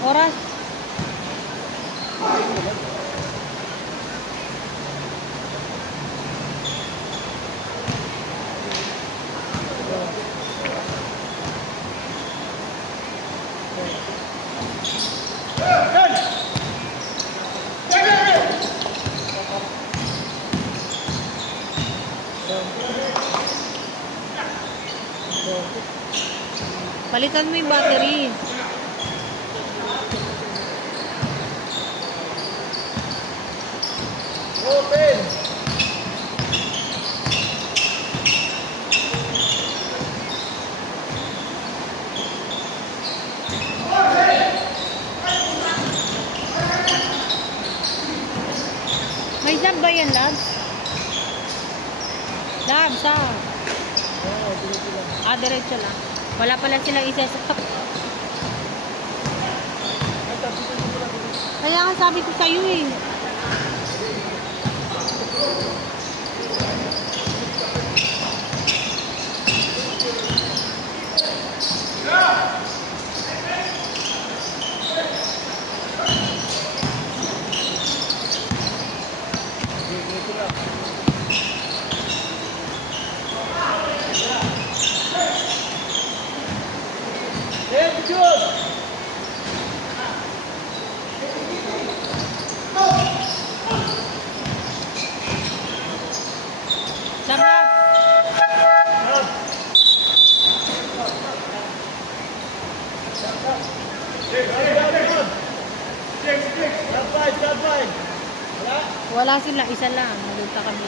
Oras. Palitan mo yung battery. Open! May sab ba yan, Labs? Labs, ah. Oo, diretso lang. Ah, diretso lang. Wala pala silang isa-stop. Ay, tapos ito pala. Kaya nga sabi ko sa'yo eh. Diretso lang. Let's go! Sarap. Wala sila, isa lang. Nagulta kami.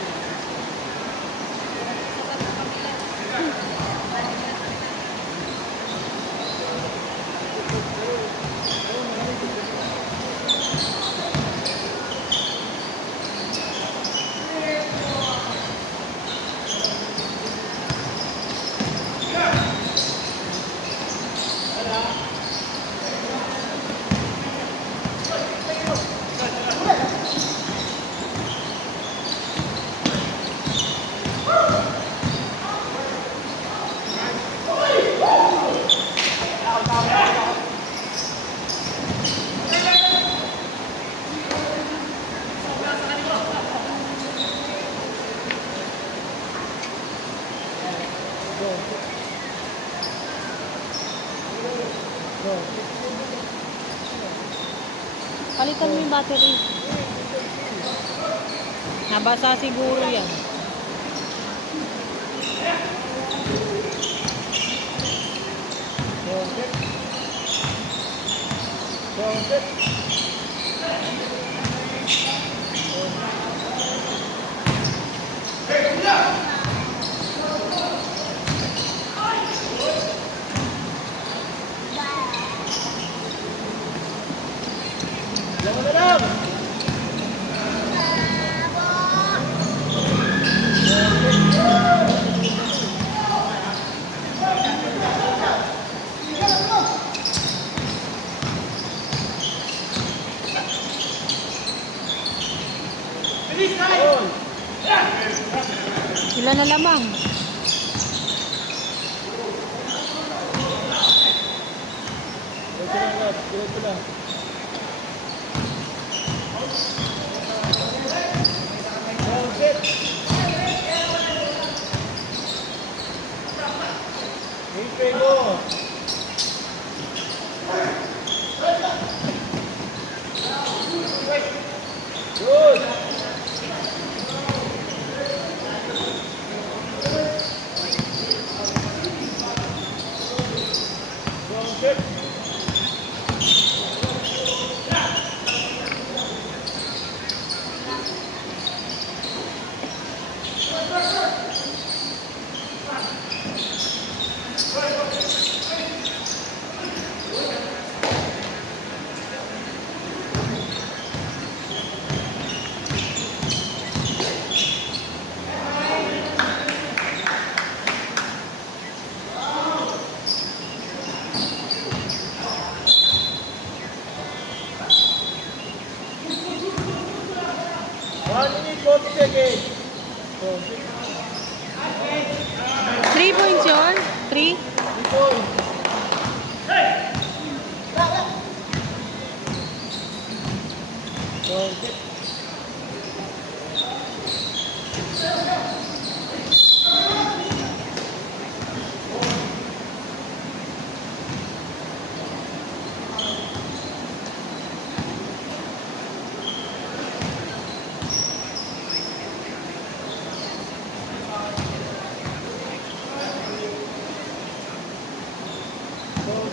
Palitan mo yung battery. Nabasa siguro yan. Laman na lang! Sila na lamang. Diretso lang. Hey, Pedro! 3. Nicole. Okay.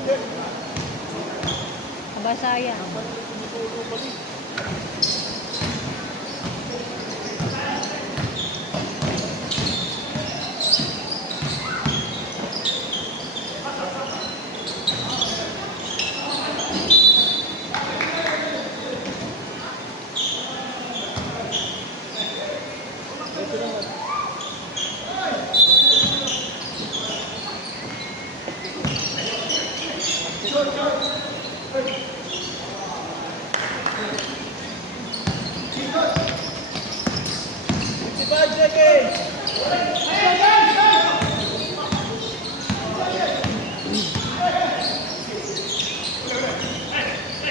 Okay. Nabasa yan. Ito lang. Five seconds.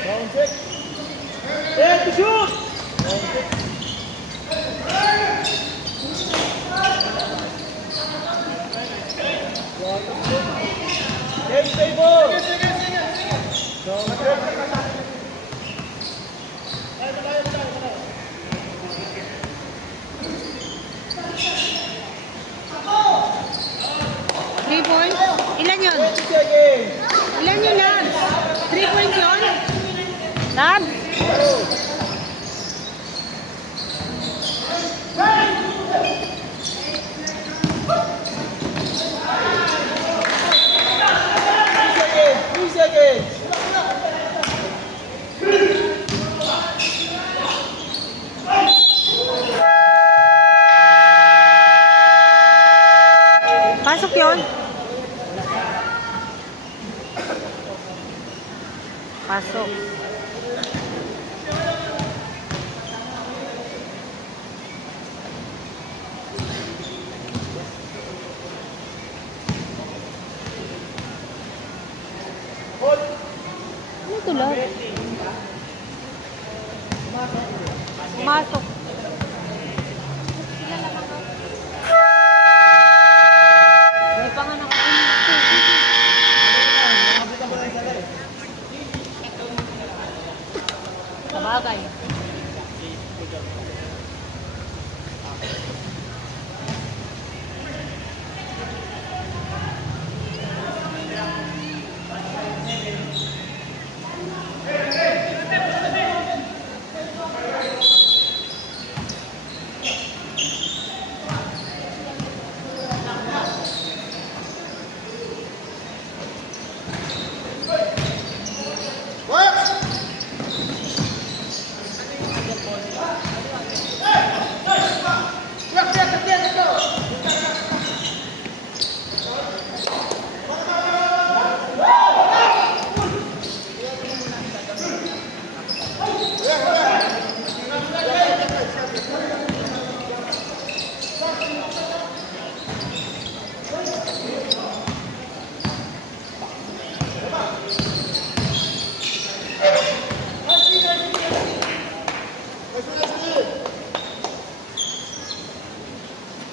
Round six. Ten to shoot. Round six. Ten table. Round six. 3 points. Ilan yun? 20 seconds. Ilan yun, Lab? 3 points yun? Lab? Three seconds. Pasok yun? Pasok. Hold. Ano ito, Lab? Pumasok. May pa nga nakakunin ito. Sabagay.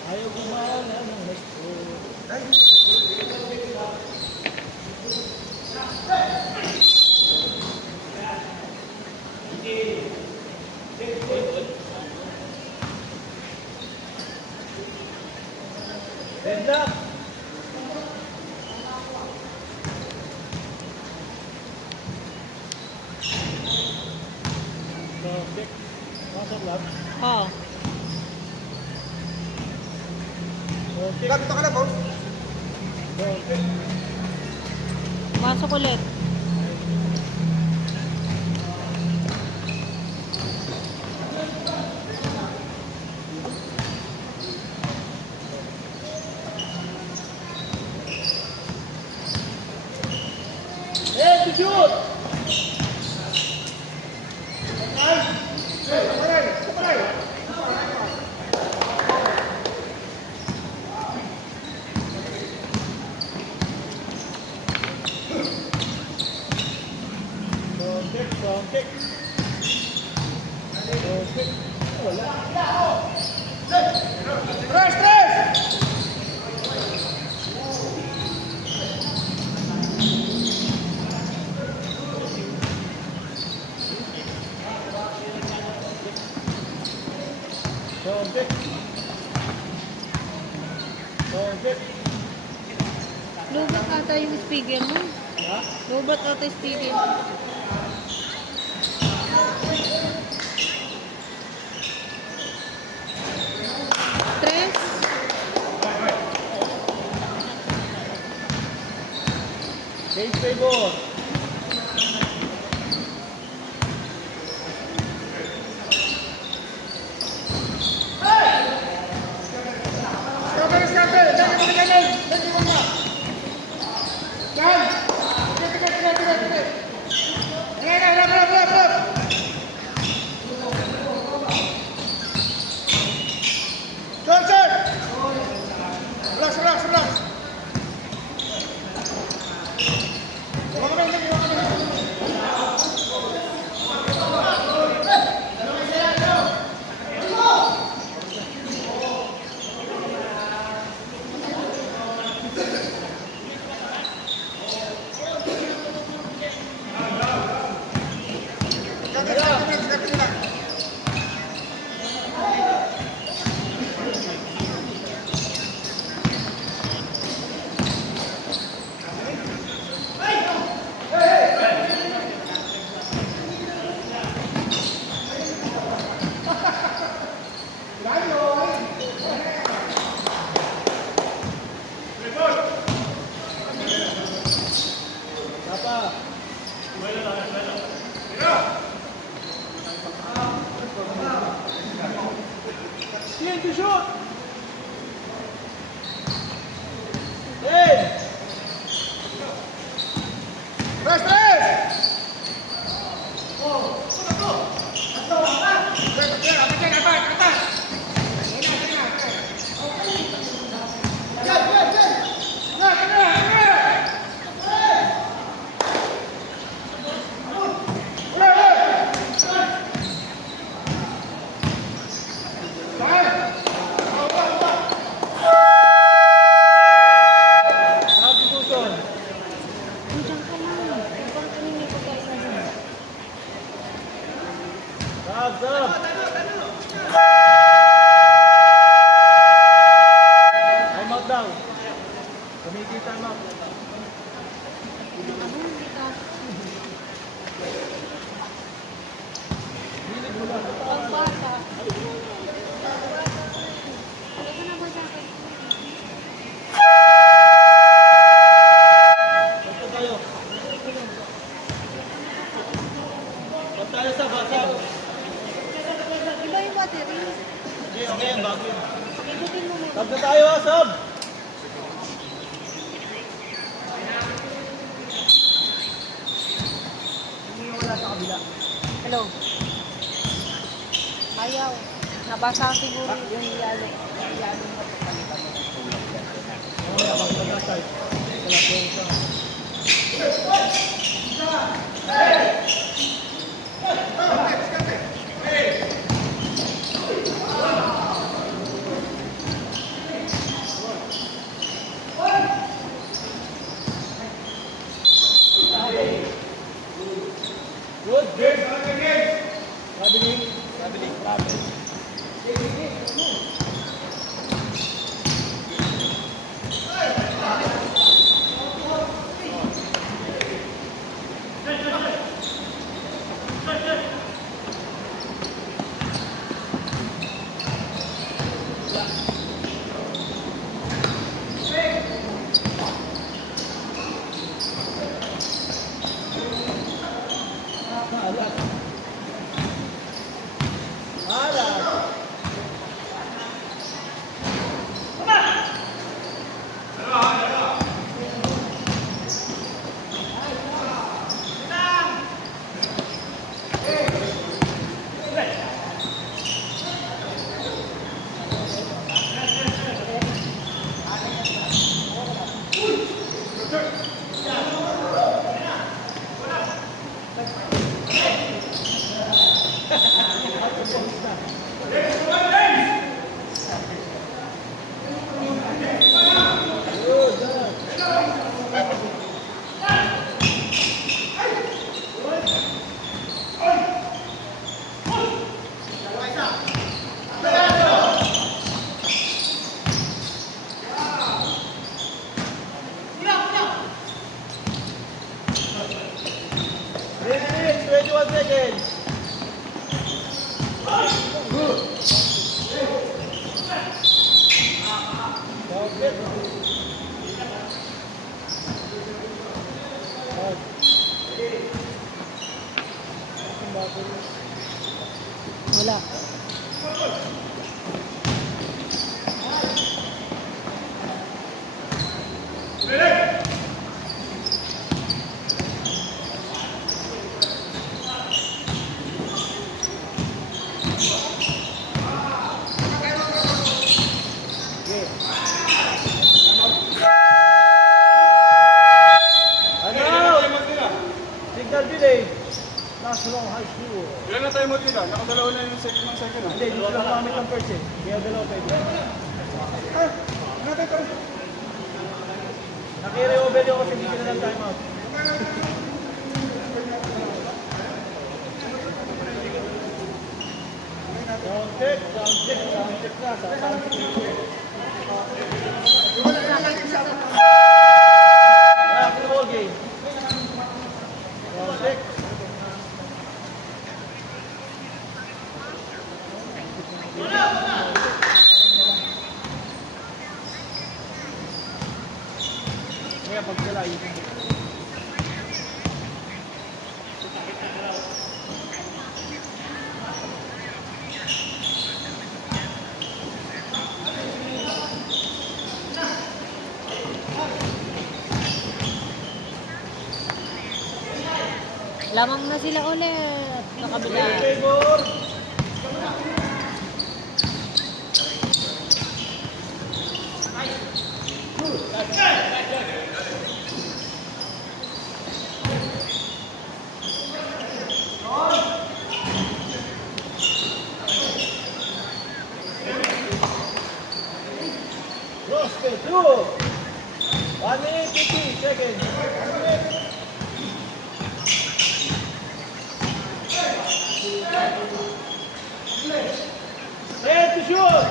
Ayaw gumawa na ng gusto. Red lock. Perfect. Masok lang. Oh. Okay. Lapit ka na, boss. Okay. Pumasok ulit. Hey, to shoot! Lubat ata yung speaker mo. Ha? Lubat ata yung speaker mo. Tres. Cage favor. Ian to shoot! Hey! Press, press! Substitution. Diyan ka lang. Parang kanina ko tayo na dun. Sub. Time out daw. Kumikita mo. Ano? Hindi ka. Ang bata. Ano ka na ba sa akin? Ito tayo. Ba't tayo sa basag? Iba yung battery. Okay, okay yan. Bago yun. Ikutin mo muna. Sub na tayo ha, sub! Hindi wala sa kabila. Hello. Ayaw. Nabasa siguro yung yalo. Yung yalo mo. Okay, abang mag-asay. Wala po siya. Good, good. Traveling. Traveling. Alas. 12 seconds. Wala. Signal delay. National High School. Ilan na tayo mo din ah? Nakadalawa na yung second ng second ah. Hindi, dito lang gamit ang first eh. Kaya dalawa tayo. Natin tayo. Naki-reover yung kasi hindi na ng timeout. Sound check na. Sound check. Ball game. Sound check. Kaya pag sila Lamang na sila ulit. Sa kabila. favor. Prospect, 2. 1 minute, 50 seconds. 1 minute. Ready to shoot.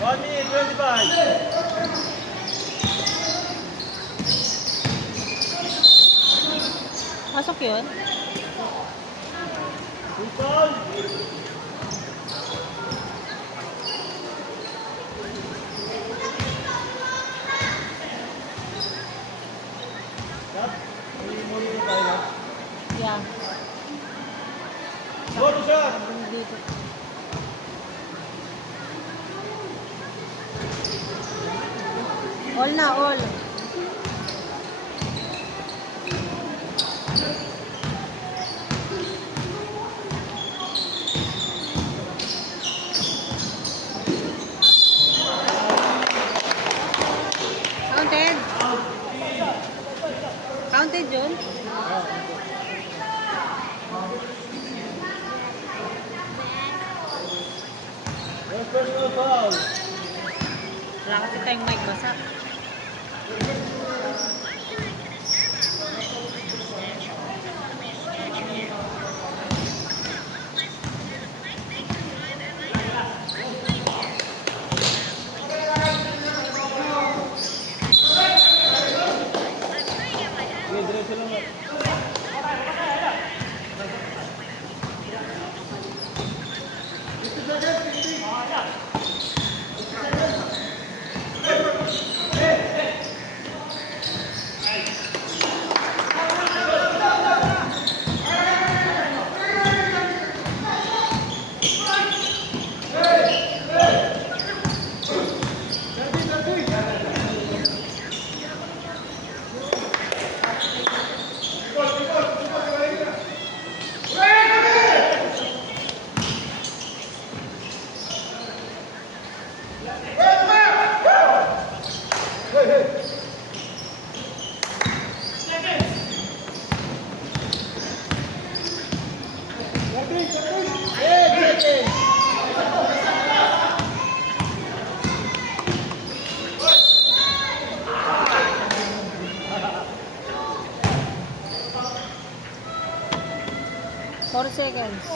One minute, 25. Pasok yun? Foul. Yeah. Go to shot. Dito. All na, all. Counted? Counted yun? First personal foul. Wala kasi tayong mic basa. Sige, diretso lang. 4 seconds.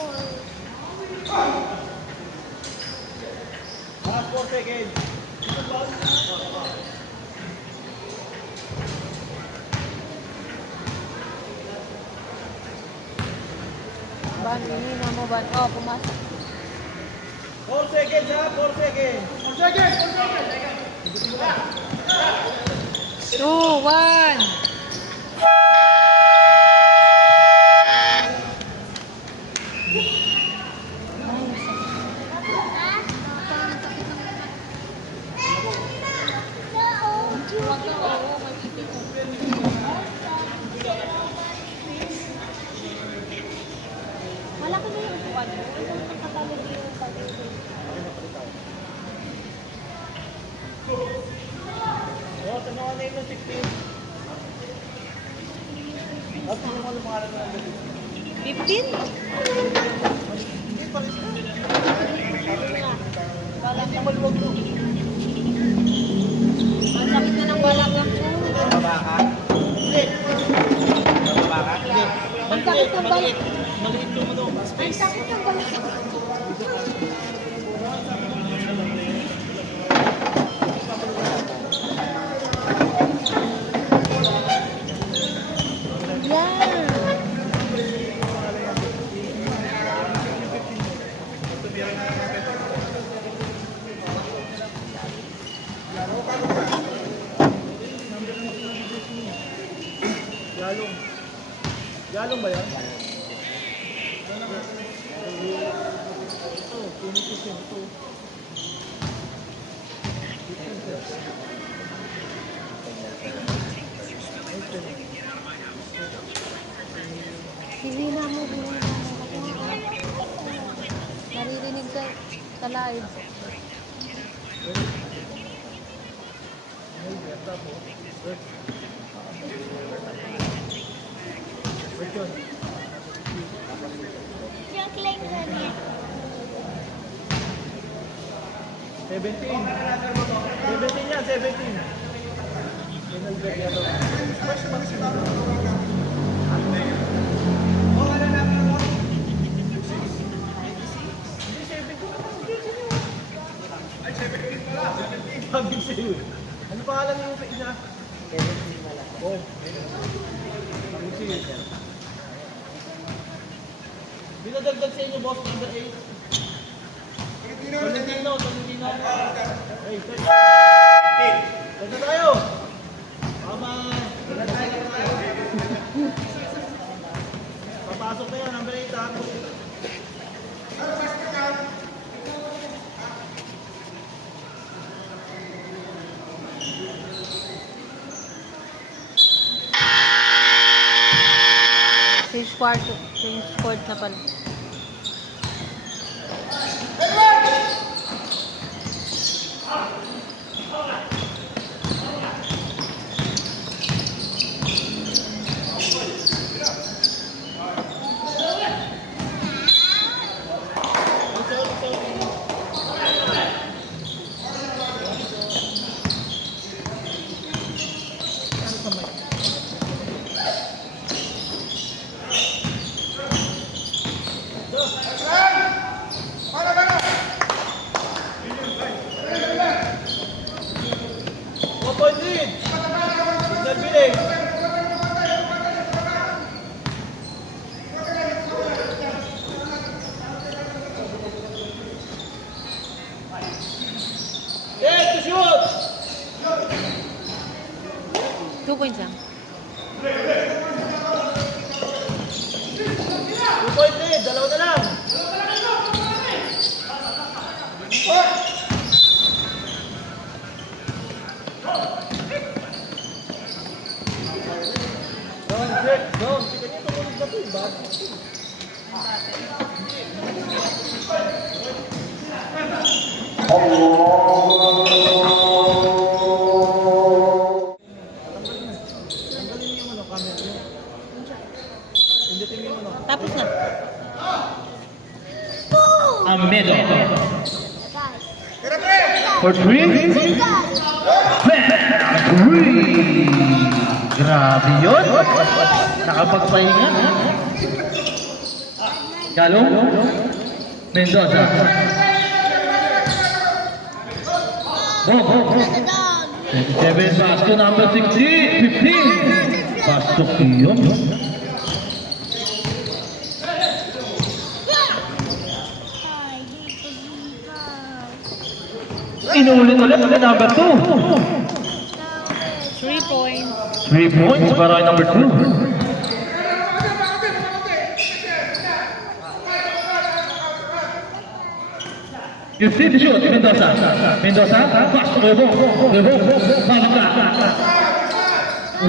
Last 4 seconds. Ban, hinina mo ban. Oh, pumasok. 4 seconds ha, 4 seconds. 2, 1. Malaki na yung upuan mo. Ang katalog yung talog. Oh, tanong ka na yun ng 16. At ano mo lumangalan na ng 15? Hindi pa rin. Hindi maluwag to. Ang sakit na ng balakang ko. Baba ka? Hindi. Baba ka? Hindi. Ang sakit ng balak. Maliit yung ano, Ang space. sakit ng balakang. Yan. Yalong. Yalong ba yan? Ito, pinipisin ito. Hinina mo, hinina mo. Naririnig sa live. Wait yun. Yung claim na niya. 17. 17 yan, 17. Pinalbet yan daw. Sabi sa'yo. Ano pangalan yung isa? Oh. Binadagdag sa inyo, boss, number 8. Valentino. Hey, Teka tayo. Tama. Papasok na yun, number 8 ha. Change court na pala. Yeah, to shoot! 2 points lang. 2 point lead, dalawa na lang. Don't break, don't. Tika niyo tumunog na ito, ba? Tanggalin niyo yung ano, camera niyo. Pindutin niyo yung ano. Tapos na. A medal Guys. for three. Grabe yun. Nakapagpahinga. Galong. Mendoza. Oh. 27 pass to number 16. 15. Pasok yun. Ay, dito, dito. Inulit-ulit ang number 2. 3 points. 3 points para kay number 2. You see the shoot, Mendoza. Mendoza, pass to Rebo. Pabaka.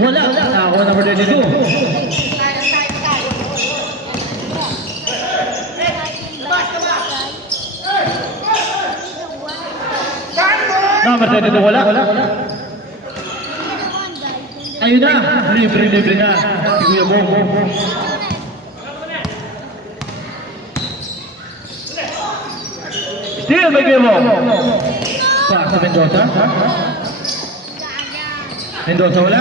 Wala. Ako number 22. Number 22, wala. Ayun na, libre na. Si Kuya Bong. Still may game mo. Pass sa Mendoza. Mendoza wala.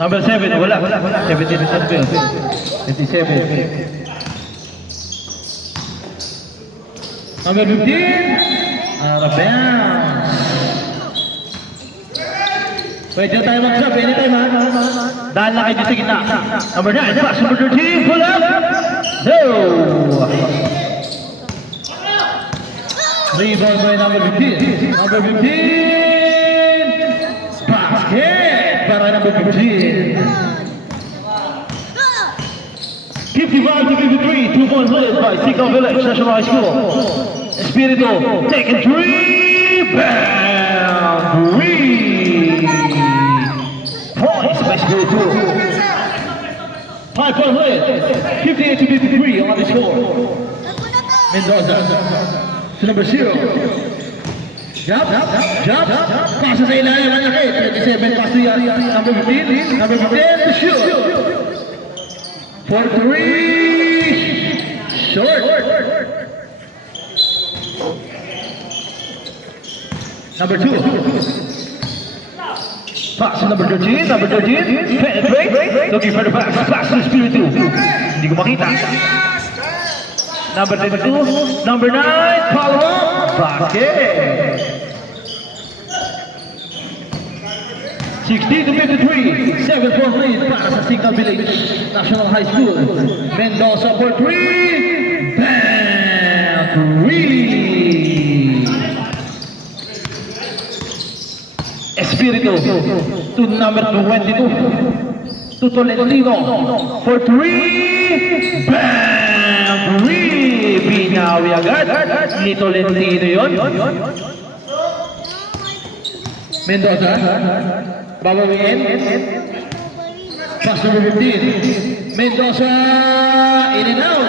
Number 7, wala. 17 is unfair. 27. Number 15, out of bounds. Pwede tayo mag-shop anytime, ha? Dahil na kayo dito sa gitna. Number 9, pass number 13, pull up. No! Rebound by number 15. Number 15, basket para number 15. 55 to 53, 2-point lead by Seagull Village National High School. Espirito, taking 3, bam, 3. Points by Espirito. 5-point lead, 58 to 53 on the score. Mendoza to number 0. Jump, passes sa ilalim ang laki. 27 pass to number 15. Number 15 to shoot. For 3, short. Number 2. Pass to number 13. Penetrate. Looking for the pass. Pass to Espiritu. Hindi ko makita. Number 22. Number 9. Follow up. Basket. 16 to 53, 7-point lead para sa Seagull Village National High School. Mendoza for 3, bam, 3. Espiritu to number 22, to Tolentino for 3, bam, 3. Binawi agad ni Tolentino yun. Mendoza. Babawiin. Pass number 15. Mendoza, in and out.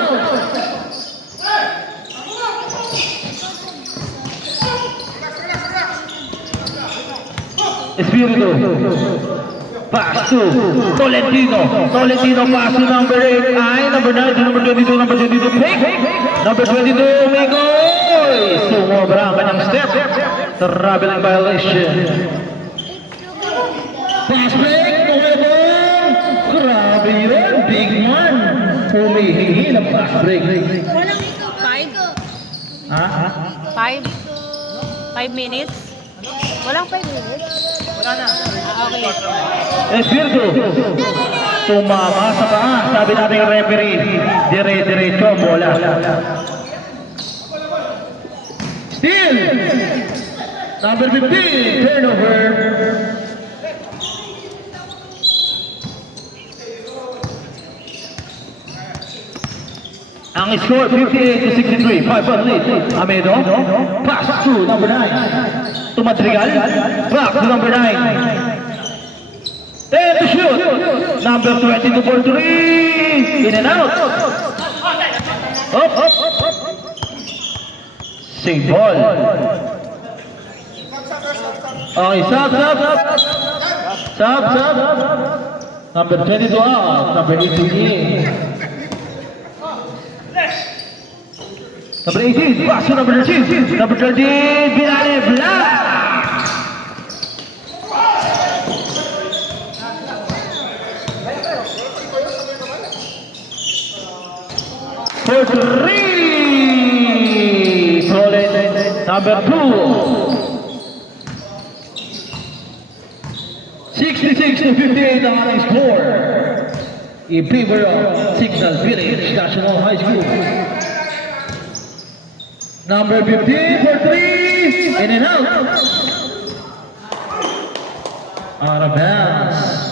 Espiritu. Pass to Tolentino. Tolentino pass to number 8. Ay, number 9 to number 22. Number 22, pick. Number 22, Migoy. Sumobra ang kanyang step. Traveling violation. Pass break, Kuwebong! Grabe yun, big man! Humihingi ng pass break. Walang ito. 5? Ha? 5 minutes? Walang 5 minutes? Wala na. Okay. Espiritu, tumama sa paa. Sabi natin referee, dire-diretso ang bola. Still, number 15, turnover. Ang score 58 to 63, 5-point lead. Amedo, pass to number 9. To Madrigal, back to number 9. Then to shoot, number 22 for 3. In and out. Up. Save ball. Okay, sub. Number 22 out, number 18 in. Number 18, pass to number 13. Number 13, Binale Black. for 3. Solid number 2. 66-58 ang ating score. In favor of Signal Village National High School. Number 15 for 3. In and out. Out of bounds.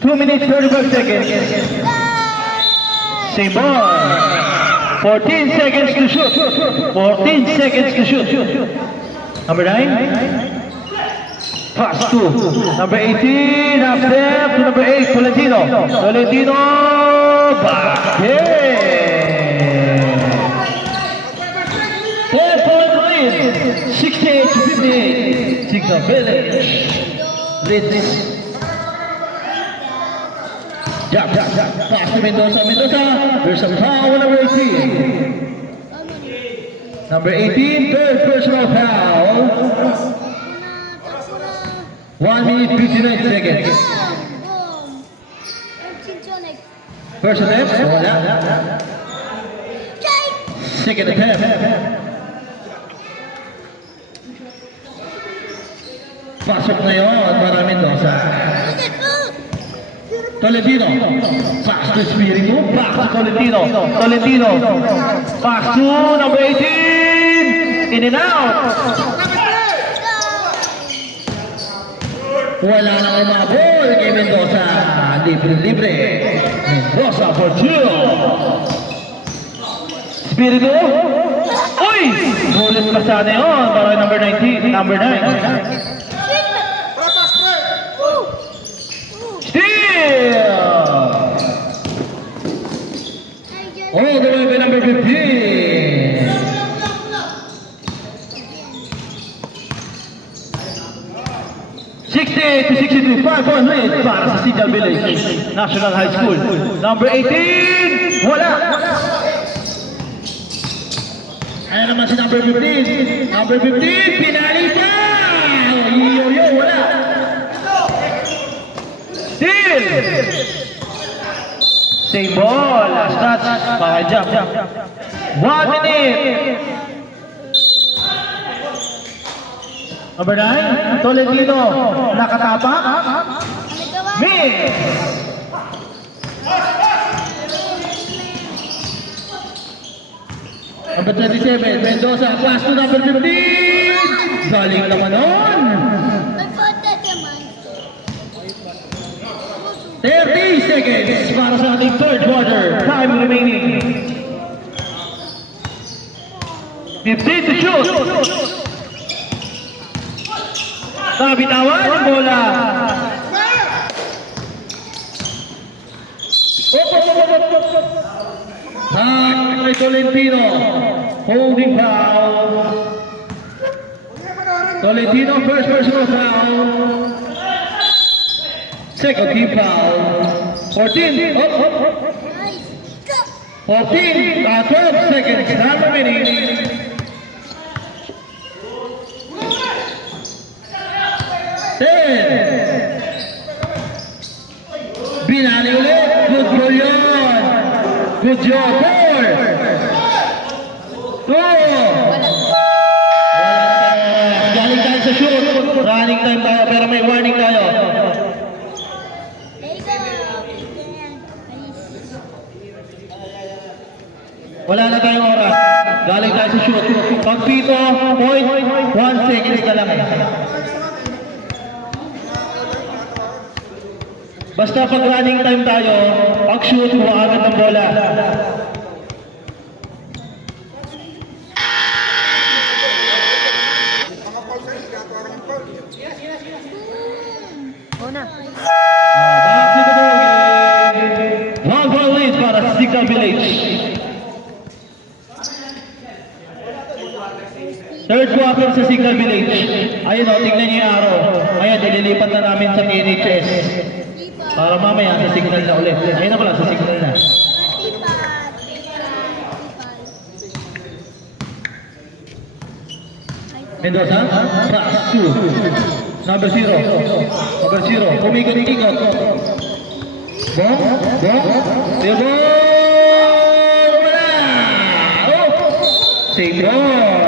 2 minutes 35 seconds. Same ball. 14 seconds to shoot. 14 seconds to shoot. Number 9. Pass to number 18. Up there to number 8. Tolentino. Tolentino. Back in. 4-point lead. 68-58. Signal Village. Leads. Jump. Pass to Mendoza. There's a foul on number 18. Number 18, third personal foul. 1 minute 59 seconds. First attempt, wala. Second attempt. Pasok na yun para Mendoza. Tolentino, pass to Espiritu, pass to Tolentino, pass to number 18, in and out. Wala nang umabol kay Mendoza, libre. Mendoza for 2. Espiritu, uy! Bulit pa sana yun para number 19, number 9. All the way by number 15. 68-62, 5-point lead para sa Signal Village National High School. Number 18, wala. Ayan naman si number 15. Number 15, pinali pa. Yo, wala. Still. Same ball, last touch, jump. 1 minute. Number 9, Tolentino, nakatapak. Miss. Number 27, Mendoza, pass to number 15. Galing naman nun. 30 seconds para sa ating third quarter. Time remaining. 15 to shoot. Nabitawan ang bola. Kay Tolentino. Holding foul. Tolentino, first personal foul. Second team foul. 14. 14. 12 seconds. Time remaining. Binali ulit. Good goal yun. Good job. 4. 2. Galing tayo sa shoot. Running time tayo pero may warning tayo. Wala na tayong oras. Galing tayo sa shoot. Pag pito, 0.1 seconds na lang. Basta pag running time tayo, pag shoot, huwag agad ng bola. Back to the ball game. 1-goal lead para sa Signal Village. Third quarter sa Signal Village. Ayun o, tingnan niyo yung araw. Ayan, nililipat na namin sa PNHS. Para mamaya sa Signal na ulit. Ayun na pala, sa Signal na. Mendoza, pass to number 0. Number 0, umikot-ikot. Bong, Debo! Wala! Oh! Save ball!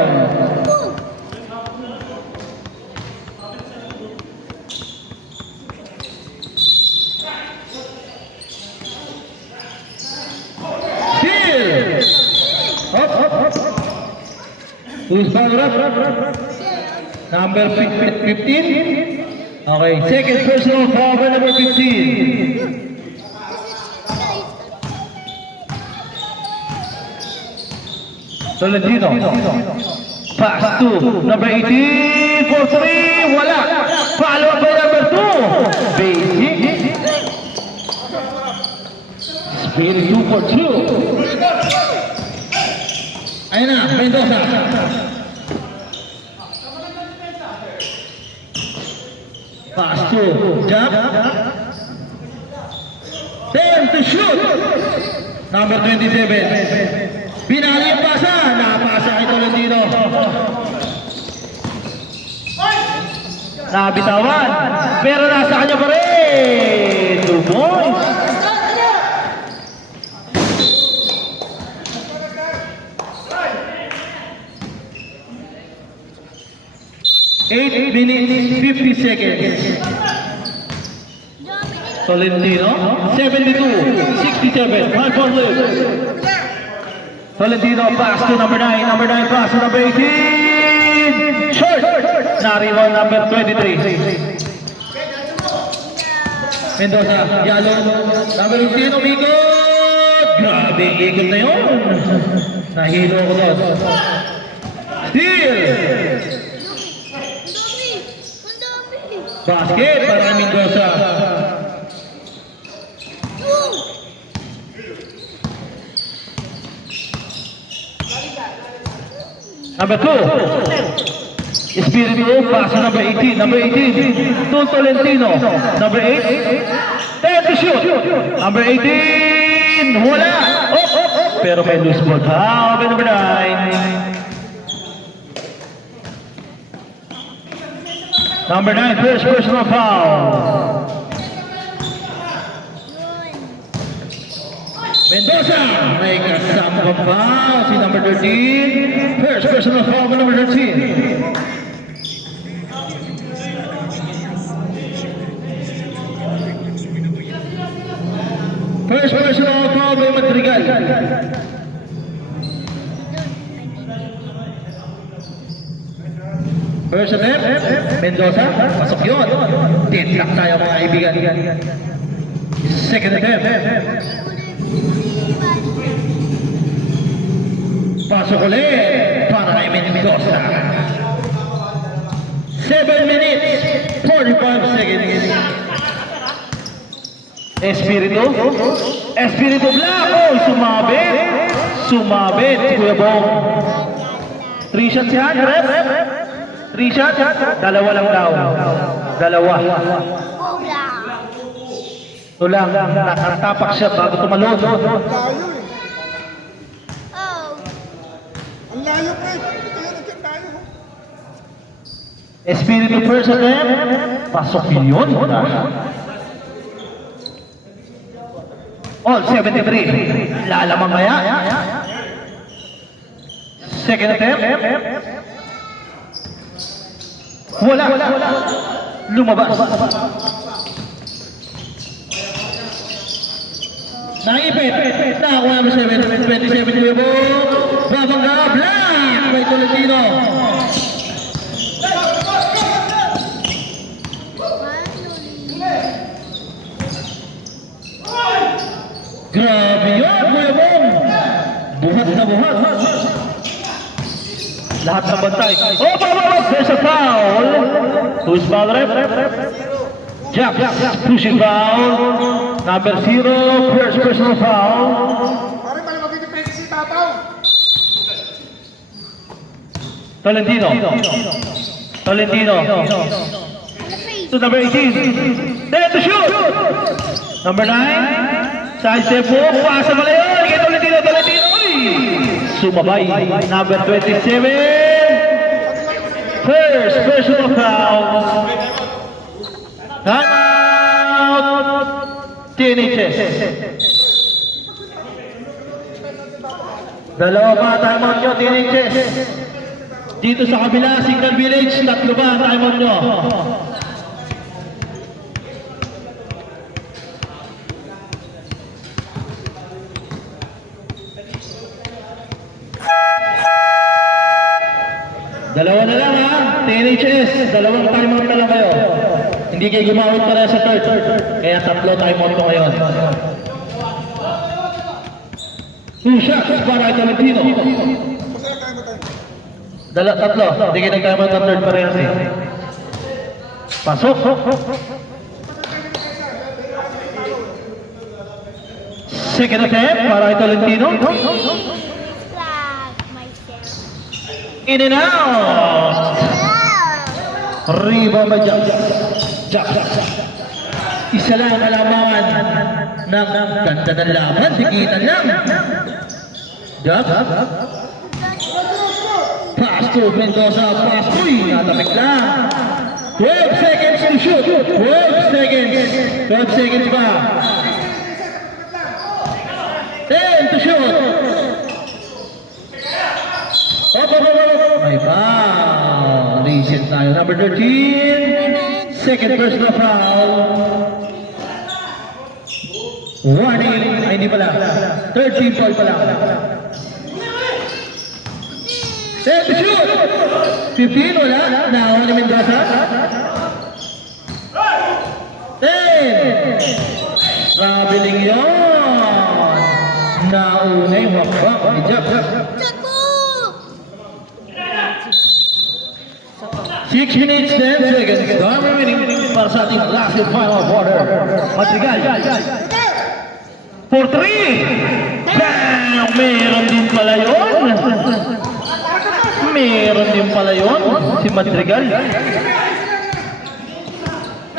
Steal! Up. Who's power up? Number 15? Okay, second personal foul by number 15. Tolentino. Pass to number 18 for 3. Wala. Follow up by number 2. Basic. Speed 2 for 2. Ayun na, Mendoza. Pass to jump. 10 to shoot. Number 27. Pinali ang pasa. Napasa kay Tolentino. Nabitawan. Pero nasa kanya pa rin. 2 points. Eight minutes, 50 seconds. Tolentino, 72, 67, 5 for live. Tolentino pass to number 9, number 9 pass to number 18. Short, nariwan number 23. Mendoza, yalo, number 15, umikot. Grabe, ikot na yun. Nahilo ko doon. Steal! Basket para kay Mendoza. Number 2. Espiritu pass to number 18. Number 18. To Tolentino. Number 8. 10 to shoot. Number 18. Wala. Oh. Pero may loose ball. Foul by number 9. Number 9, first personal foul. Mendoza, may kasama foul. Si number 13, first personal foul by number 13. First personal foul by Madrigal. First attempt, Mendoza, pasok yun. Tinlock tayo mga kaibigan. Second attempt. Pasok ulit para kay Mendoza. 7 minutes, 45 seconds. Espiritu Black, oh, sumabit, Kuya Bong. 3 shots yan, rep. 3 shots? Dalawa lang daw. Dalawa. Ito lang, nakatapak siya bago tumalon. Layo eh. Ang layo pa eh. Ito yun, tayo. Espiritu first attempt. Pasok yun. All 73. Lalamang kaya. Second attempt. Wala. Lumabas. Naipit. Nakakuha mo 27 Kuya Bo. Babangga. Black. May Tolentino. Grabe yun Kuya Bo. Buhat na buhat. Lahat ng bantay. Oh, bababas! There's a foul. Who's foul, rep? Jack, pushing foul. Number 0, first personal foul. Pare, pala mag-defense si Tataw. Tolentino. To number 18. There to shoot. Number 9. Side step po. Pasa pala yun. Kaya Tolentino. Uy! Sumabay. Number 27. First personal foul. Timeout. TNHS. Dalawa pa timeout nyo, TNHS. Dito sa kabila, Signal Village, tatlo ba timeout nyo? Dalawa na lang ha, TNHS, dalawang timeout na lang kayo. Hindi kayo gumawit para sa third, kaya tatlo timeout mo ngayon. 2 shots para kay Tolentino. Tatlo, hindi kayo nag-timeout ng third parehas eh. Pasok. Second attempt para kay Tolentino. Flag myself. In and out. Rebound by Jack. Isa lang ang alamangan ng ganda ng laban. Dikitan lang. Jack. Pass to Mendoza. Pass. Uy, natamik lang. 12 seconds to shoot. 12 seconds pa. 10 to shoot. May foul. Reset tayo. Number 13. Second personal foul. Warning. Ay, hindi pala. Third team foul pala. 10 to shoot. 15. Wala. Nahawa ni Mendoza. 10. Traveling yun. Nauna yung wakbak ni Jack. 6 minutes, 10 seconds. Dami remaining para sa ating last and final quarter. Madrigal. For 3. Bam! Meron din pala yun. Meron din pala yun. Si Madrigal.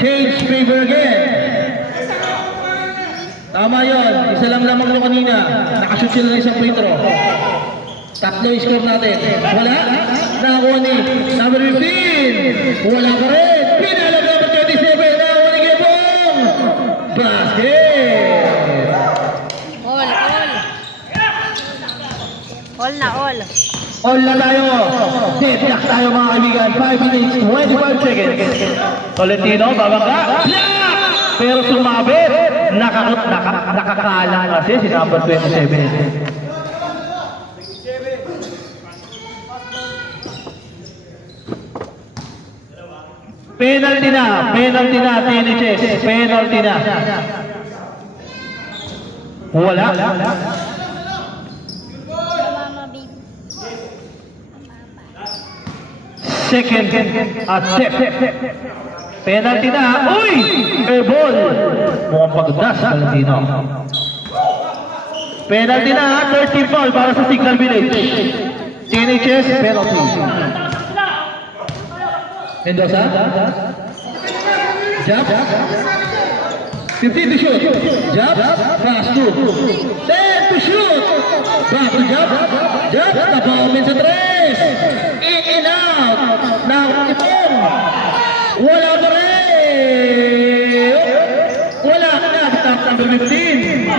Change favor again. Tama yun. Isa lang lamang nyo kanina. Nakashoot sila ng isang free throw. Tatlo yung score natin. Wala. Nakakuha ni number 15. Wala pa rin. Pinalag number 27. Nakakuha ni Gebong. Basket. All. All na, all. All na tayo. Deadlock tayo mga kaibigan. 5 minutes, 25 seconds. Tolentino, babangga. Pero sumabit. Nakakala kasi si number 27. Penalty na, TNHS, penalty na. Wala. Mama baby. Second attempt. Penalty na. Uy! Airball. Mukhang pagdas, Valentino. Penalty na, 13 foul para sa Signal Village. TNHS, penalty. Mendoza. Jab. 15 to shoot. Jab. Pass to. 10 to shoot. Back to Jab. Jab. Tapamin sa 3. In and out. Nakakipong. Wala pa rin. Wala na. Number 15.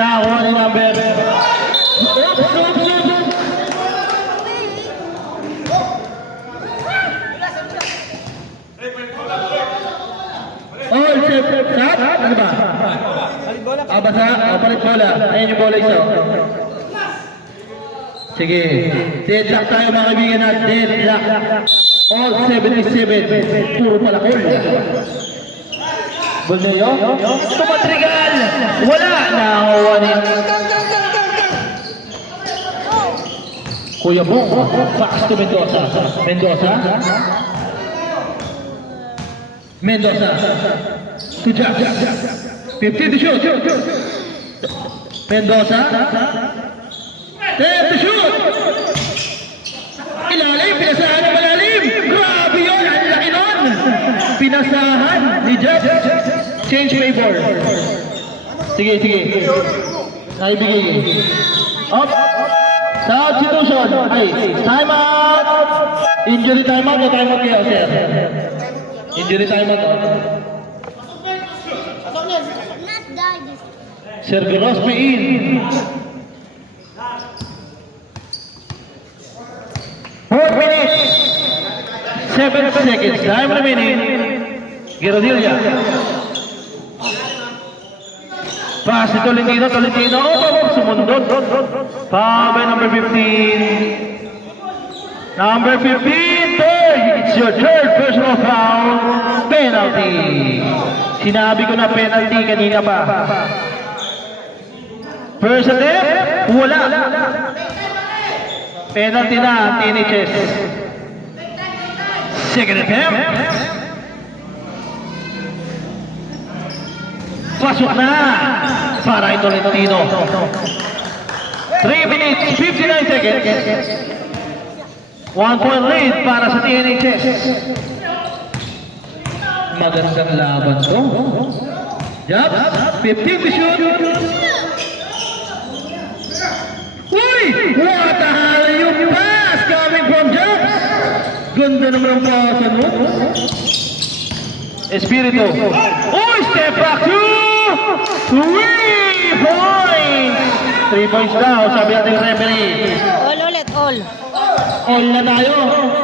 Nakakuha ni number. All set. Stop. Ano ba? Basa. Palit bola. Ayan yung bola isa. Sige. Deadlock tayo mga kaibigan natin. Deadlock. All 77. Puro pala all. Bulneyo. Tumatrigal. Wala. Nakuha ni Kuya Bong. Pass to Mendoza. Mendoza. To Jack. 15 to shoot. Mendoza. 10 to shoot. Ilalim. Pinasahan ng malalim. Grabe yun. Ang laki nun. Pinasahan ni Jack. Change favor. Sige. Naibigay. Up. Substitution. Ay, time out. Injury time out o time out kayo, sir? Injury time out. Not die this. Sir Grospe in. 4 minutes. 7 seconds. Time remaining. Girodilla. Pass ni Tolentino. Tolentino. Oh, sumundot. Foul by number 15. Number 15. It's your third personal foul. Penalty. Sinabi ko na penalty kanina pa. First attempt. Wala. Penalty na ang TNHS. Second attempt. Pasok na para ito Tolentino. 3 minutes, 59 seconds. 1 point lead para sa TNHS. Magandang laban to. Jab, 15 to shoot. Uy! What a hallelujah pass coming from Jabs! Ganda naman ang pasan mo. Espiritu. Uy! Step back to 3 points! 3 points daw, sabi natin referee. All ulit, all. All na tayo.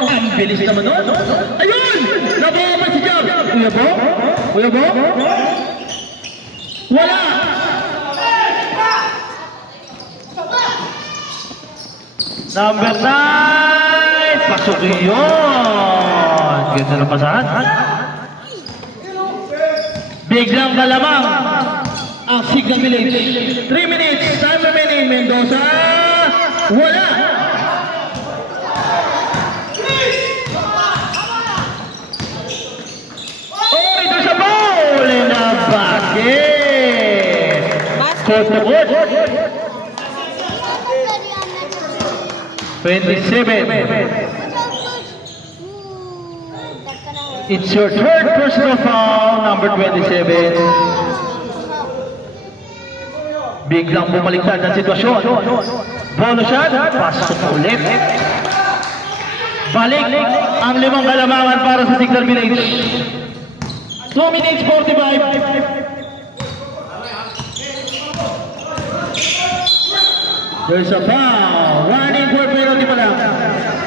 Ang bilis naman nun. Ayun! Nabawa si Jab. Kuya Bo? Kuya Bo? Wala! Number 9! Pasok yun! Ganda ng pasahan. Biglang kalamang ang Signal Village. 3 minutes, time remaining. Mendoza, wala! Oh, ito sa ball! And a basket! Court na court. 27. It's your third personal foul, number 27. Biglang bumaliktad ang sitwasyon. Bonus shot, pasok ulit. Balik ang 5 kalamangan para sa Signal Village. 2 minutes 45. There's a foul. Running for penalty pa lang.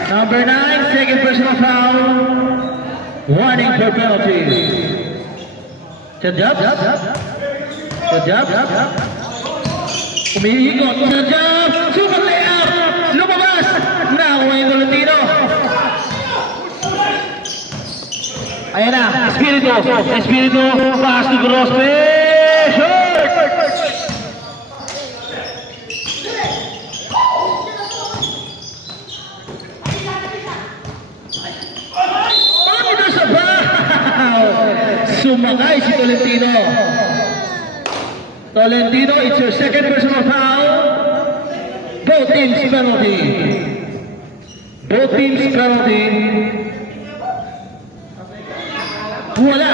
Number 9, second personal foul. Running for penalty. Jab. Umiikot. Jab. Super layup. Lumabas. Nakuha yung Tolentino. Ayan na. Espiritu. Pass to Grospe. Short. Sumakay si Tolentino. Tolentino, it's your second personal foul. Both teams penalty. Wala.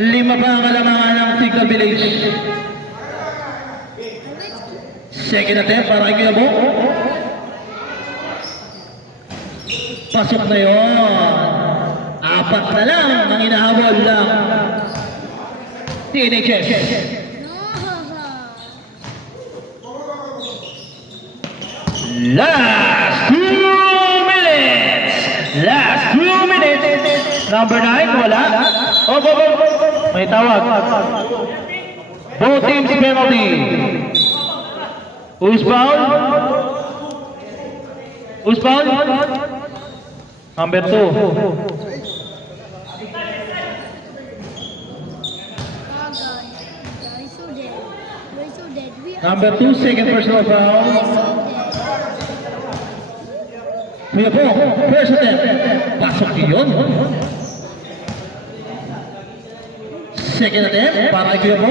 5 pa ang kalamangan ng Signal Village. Second attempt para kay Kuya Bo. Pasok na yun. 4 na lang ang inahabol ng TNHS. Last 2 minutes. Number 9, wala. Oh. May tawag. Both teams penalty. Who's foul? Number 2. Number 2, second personal foul. Kuya po, first attempt. Pasok yun. Second attempt, para kay Kuya po.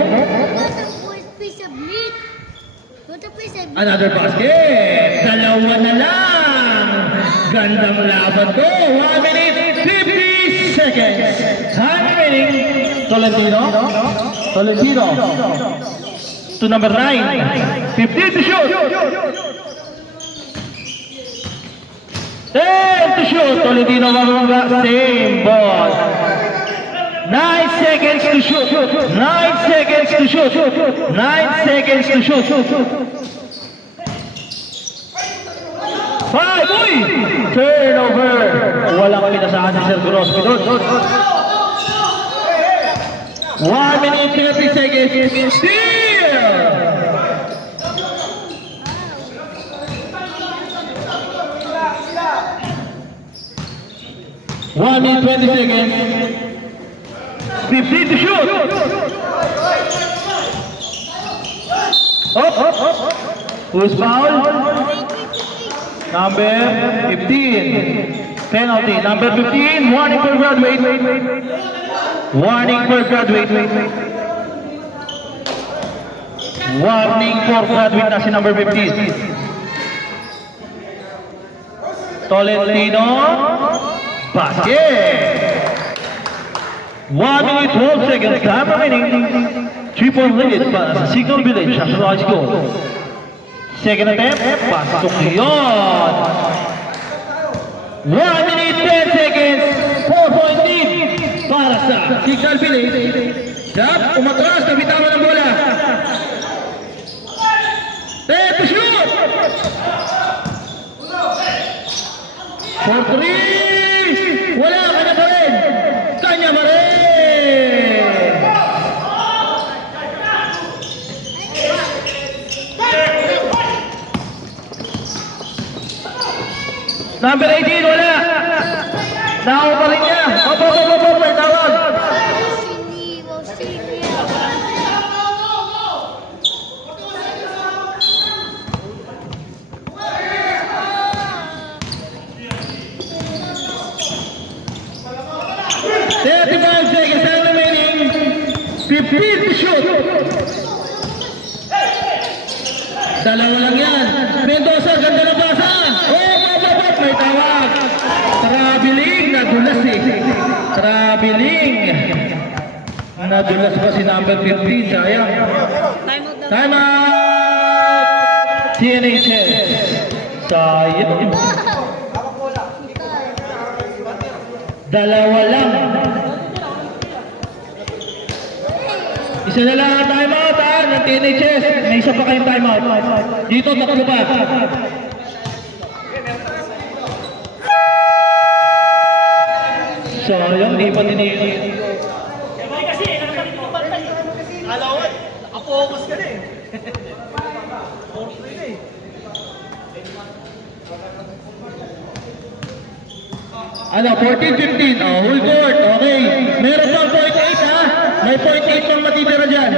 Another basket. 2 na lang. Gandang laban to. 1 minute, 50 seconds. Time remaining. Tolentino. to number 9. 15 to shoot. 10 to shoot. Tolentino Mamanga, same ball. 9 seconds to shoot. 9 seconds to shoot. 9 seconds to shoot. 5. Uy! Turnover. Walang pinasahan si Sir Grosby doon. 1 minute 30 seconds. Steal! One minute 20 seconds. 15 to shoot. Up. Who's foul? Number 15. Penalty. Number 15. Warning for graduate. Warning for graduate. Warning for graduate na si number 15. Tolentino. Basket. 1 minute 12 seconds. Time remaining. 3-point lead para sa Signal Village National High School. Second attempt. Pasok yun. 1 minute 10 seconds. 4-point lead para sa Signal Village. Jab, umatras. Nabitawan ang bola. Step to shoot. For 3. Wala. Kanya pa rin. Kanya pa rin. Number 18, wala. Nakaw pa rin niya. Opo, may tawag. Seconds time remaining. 15 to shoot. Dalawa lang yan. Mendoza, ganda ng basa. May tawag. Traveling, nadulas eh. Traveling. Nadulas pa si number 15. Sayang. Time out. TNHS. Sayang. Dalawa lang. Isa na lang ang time out ng TNHS. May isa pa kayong time out. Dito, tatlo pa. Sayang, di pa tinigil. Kasi, alawan, nakapokus ka na eh. Ano, 14-15. Oh, full court. Okay. Meron pang 0.8 ha. May 0.8 pang matitira dyan.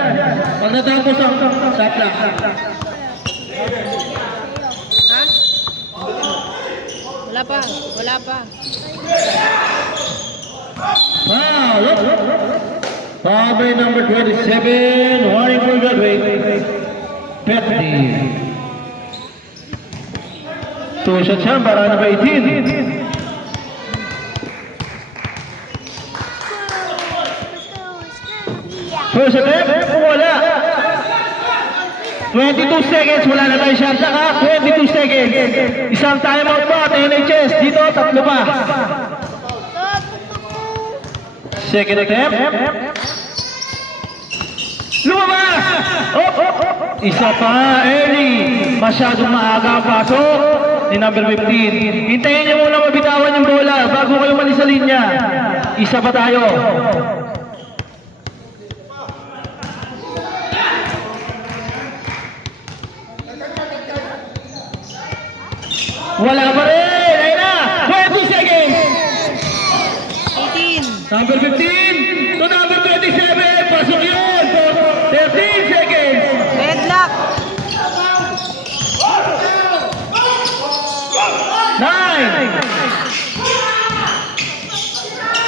Pag natapos ang shot lang. Ha? Wala pa. Foul. Foul by number 27. Warning for graduate. Petty. 2 shots yan para number 18. First attempt, wala. 22 seconds, wala na tayo shot ha. 22 seconds. Isang timeout pa, TNHS. Dito, tatlo pa. Second attempt. Lumabas! Isa pa, early. Masyadong maaga ang pasok ni number 15. Hintayin niyo muna mabitawan yung bola bago kayo malis sa linya. Isa pa tayo. Wala pa rin! Ayun na! 20 seconds! 18. Number 15 to number 27. Pasok yun! 13 seconds! Deadlock. 9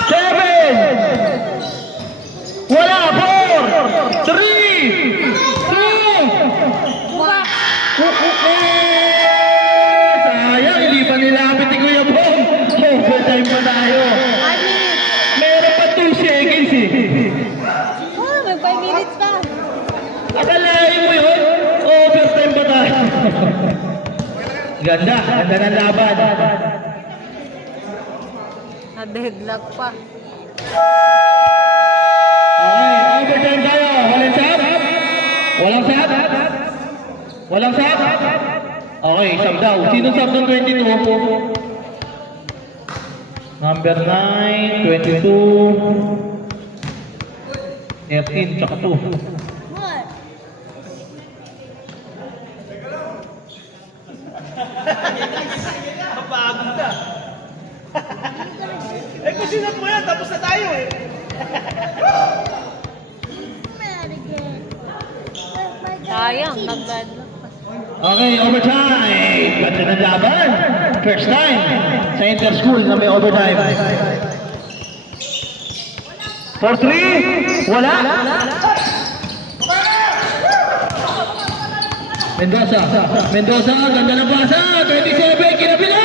7 wala! 4 3 2 sayang, hindi pa nilapit ni Kuya Bong. Overtime pa tayo. Meron pa 2 seconds eh. Oh, may 5 minutes pa. Akalain mo yun. Ganda ng laban. Na-deadlock pa. Okay, overtime tayo. Walang sab? Walang sab? Walang sab? Okay, sab daw. Sino sab ng 22? Number 9, 22, 13, tsaka 2. What? Mapagod na. Eh, kung sinat mo yan, tapos na tayo eh. Sayang, nag-deadlock pa. Okay, overtime. Ganda ng laban. First time sa inter-school na may overtime. For 3, wala. Mendoza, ganda ng pasa. 27, kinabila.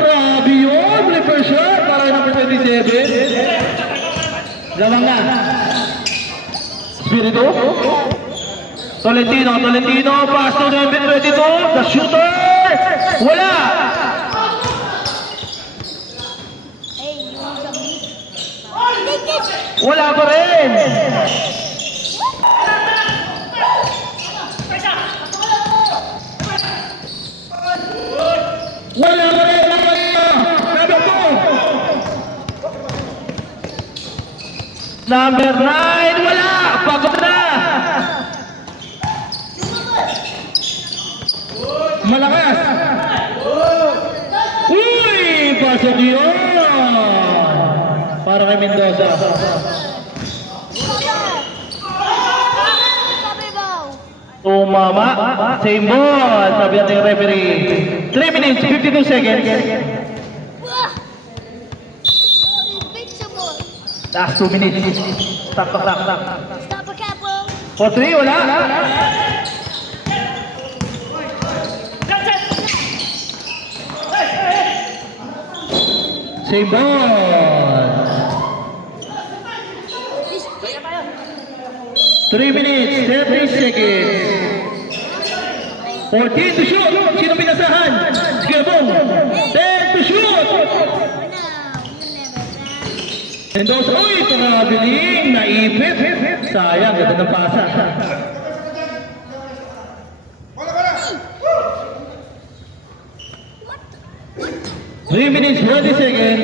Grabe yun. Reverse shot para number 27. Lamang na. Spirito. Tolentino, pass to number 22, the shooter, wala! Hey, you want some meat? Wala pa rin! Wala pa rin! Number 9, wala! Pagod na! Malakas! Uy! Pasok yun! Para kay Mendoza. Tumama. Same ball. Sabi natin yung referee. 3 minutes, 52 seconds. Invincible. Last 2 minutes. Stop the clock. Stop a couple. For 3, wala. Same ball. 3 minutes, 30 seconds. 14 to shoot. Sino pinasahan? Sige, boom. 10 to shoot. Mendoza, uy, pangabiling. Naipit. Sayang, ganda ng pasa. Wala. 3 minutes, 20 seconds.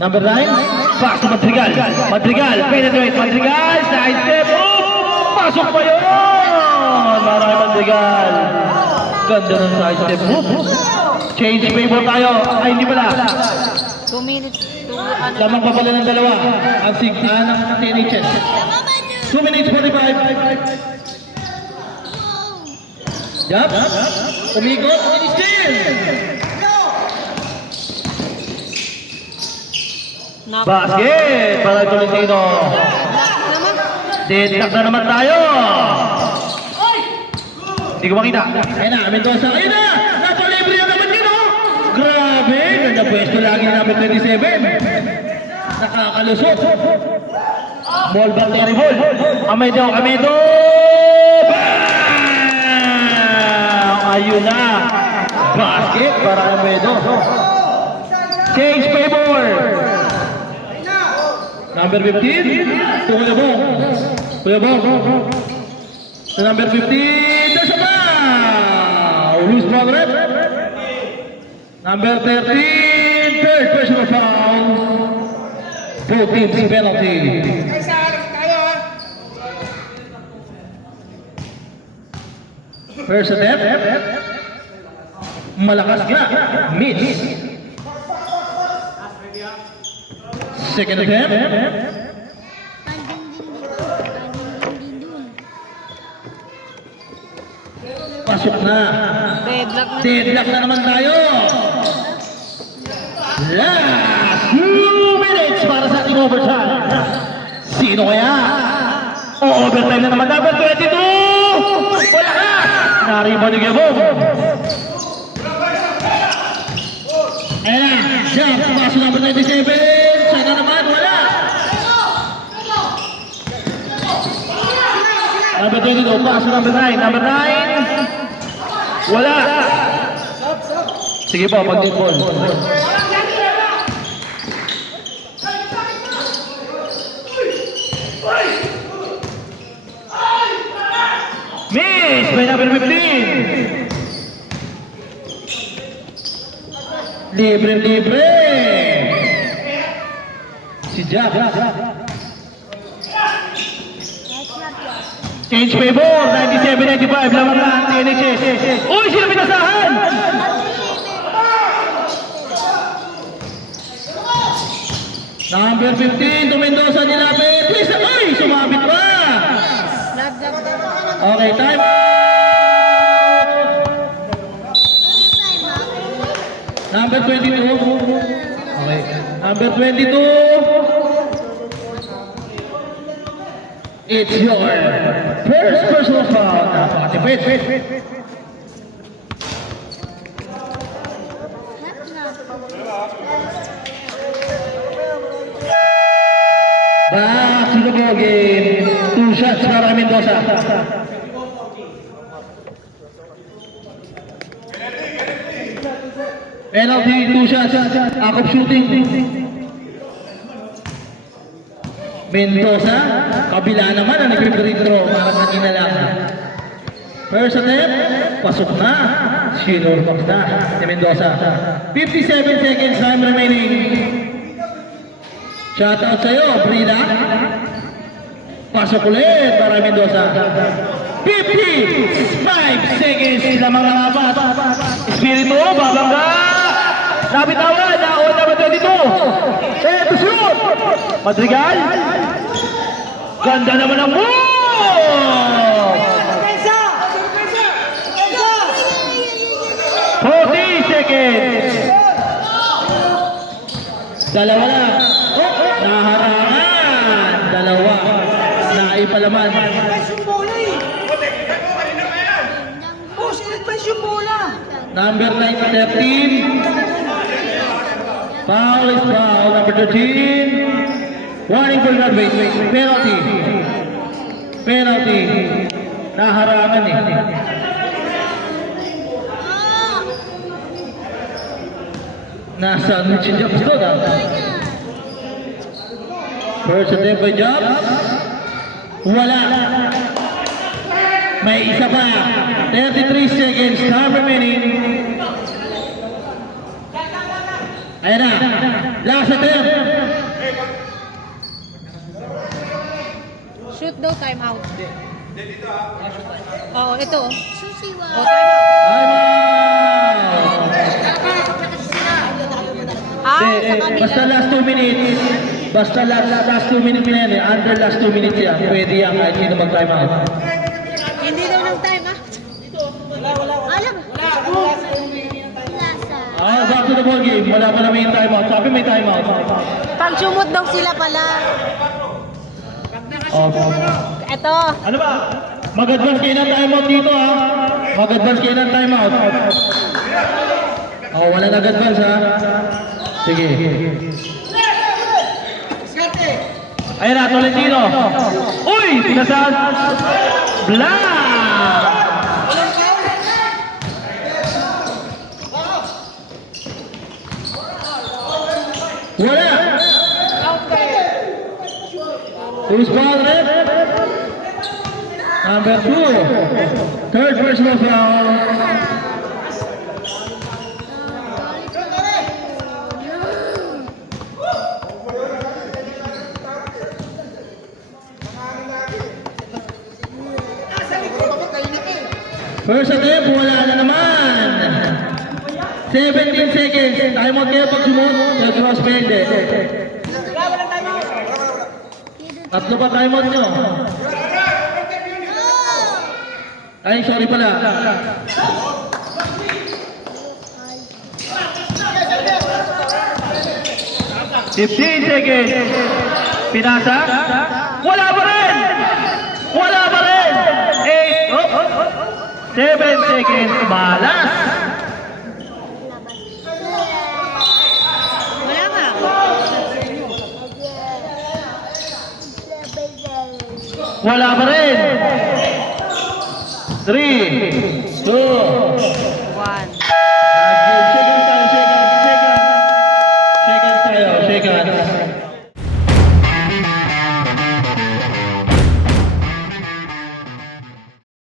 Number 9, pass to Madrigal. Penetrate. Madrigal, side step. Oh, pasok pa yun! Marami Madrigal. Ganda ng side step. Change favor tayo. Ay, hindi pala. 2 minutes. 2 Lamang pa pala ng dalawa. Ang signa ng TNHS. 2 minutes, 45. Yup. Umikot. Steal. Basket para Tolentino. Naman. Deadlock na naman tayo. Hindi ko makita. Ayun na, Mendoza. Ayun na! Napalibre na naman yun, oh! Grabe! Ganda pwesto lagi na number 27. Nakakalusot. Ball back terrible. Amedo. Bang! Ayun na. Basket para Amedo. Change favor. Number 15, to Kuya Bong. To number 15, there's a foul. Who's progress? Number 13, third personal foul. Both teams penalty. First attempt. Malakas ka. Miss. Second attempt. Pasok na. Deadlock Deadlock na. na naman tayo. Last 2 minutes para sa ating overtime. Sino kaya? Overtime na naman. Number 22. Wala ka. Nariba ni Gabo. Ayan na. Jump. Pasok number 27. Sana naman. Wala. Number 22, pass to number 9. Number 9. Wala. Sige po, mag-deep ball. Miss by number 15. Libre. Si Jack. Change favor, 97-95, lamang lang, TNHS. Uy, sino pinasahan? Number 15, to Mendoza nilapit. Please, ay, sumabit pa. Okay, time. Number 22. Okay. Number 22. It's your first personal foul. Napakatipid. Back to the ball game. 2 shots para Mendoza. Penalty, 2 shots. Akop shooting. Mendoza, kabila naman ang nag-free throw. Parang kanina lang. First attempt, pasok na. Sinurbox na ni Mendoza. 57 seconds time remaining. Shout out sa'yo, Brina. Pasok ulit para Mendoza. 55 seconds lamang ang apat. Espiritu, babangga. Nabitawan na on number 22. To shoot. Madrigal. Ganda naman ang move. 40 seconds. Dalawa lang. Naharangan. Dalawa. Naipalaman. Number 13. Foul is foul. Number 13. Warning for not wait. Penalty. Naharangan eh. Nasa Richie Jobs to daw. First attempt by Jobs. Wala. May isa pa. 33 seconds. Time remaining. Ayan na. Last attempt. Shoot daw, time out. Oo, ito. Susiwa. Oh, time out. Sa kabila. Basta last 2 minutes. Basta last 2 minutes na yan eh. Under last 2 minutes yan. Pwede yan kahit sino mag-time out. Hindi daw ng time out. Alam. Back to the ball game. Wala pa namin yung time out. Sabi may time out. Pag sumot daw sila pala. Ito. Ano ba? Mag-advance kayo ng time out dito ha. Mag-advance kayo ng time out. Wala nag-advance ha. Sige. Ayan na, Tolentino. Uy! Pinasahan. Black! Wala! Who's ball red? Number 2. Third personal foul. First attempt, wala na naman. 17 seconds. Tayo mo kayo pag sumunod. Cross pende. Tatlo pa tayo mo nyo. Ay, sorry pala. 15 seconds. Pinasa. Wala pa rin. Wala pa rin. 7 seconds. Malas. Wala nga. Wala pa rin. 3, 2, 1. Shake tayo, shake. Shake tayo, shake.